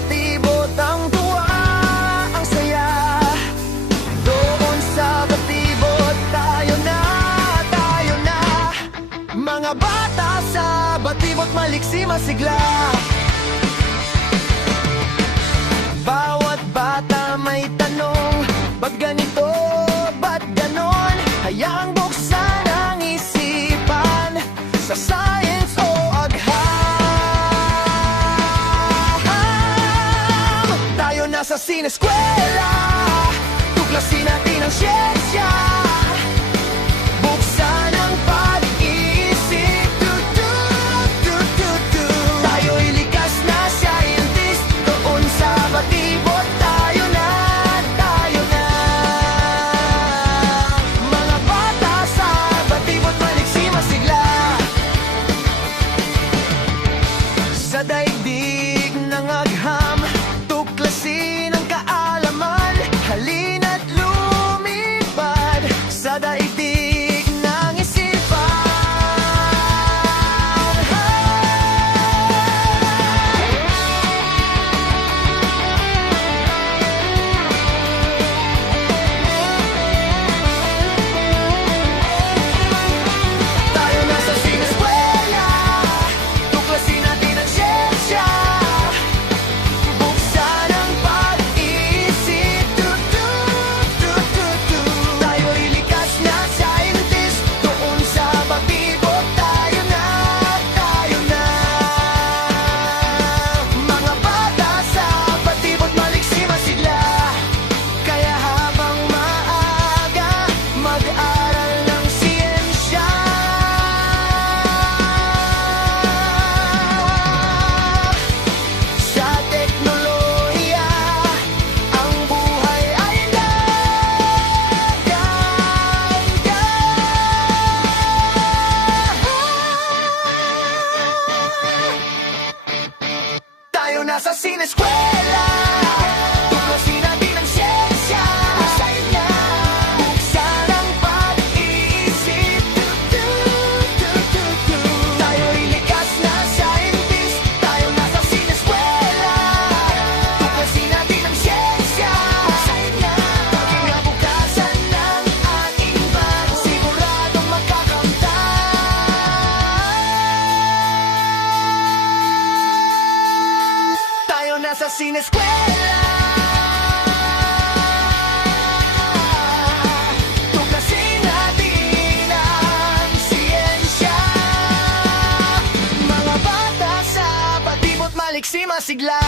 batibot ang tuwa, ang saya. Doon sa batibot tayo na, tayo na. Mga bata sa batibot maliksi masigla. Bawat bata may tanong, ba't ganito, ba't ganon? Hayaang buksan ang isipan sa science o agham. Tayo na sa sineskwela, tuklasin natin ang siyensya. Buksan ang pag-iisip, tayo'y likas na scientist. Doon sa batibot tayo na, tayo na. Mga bata sa batibot maliksi masigla. Sa daigdig ng agham, tuklasin ang kaalaman. Halina't lumipad sa daigdig ng isipan. Tayo na sa sineskwela, tuklasin natin ang siyensya. Buksan ang pag-iisip, tayo'y likas na scientist. Doon sa batibot tayo na, tayo na. Mga bata sa batibot maliksi masigla. Kaya habang maaga, mag-aral ng siyensya. Sa teknolohiya, ang buhay ay nagaganda. Tayo na sa sineskwela, tuklasin natin ang siyensya. Buksan ang pag-iisip, tayo'y likas na scientist. Tayo na sa sineskwela, tuklasin natin ang siyensya. Kinabukasan ng ating bansa, siguradong makakamtan. Tayo na sa sineskwela, tuklasin natin ang siyensya. Mga bata sa batibot maliksi masigla.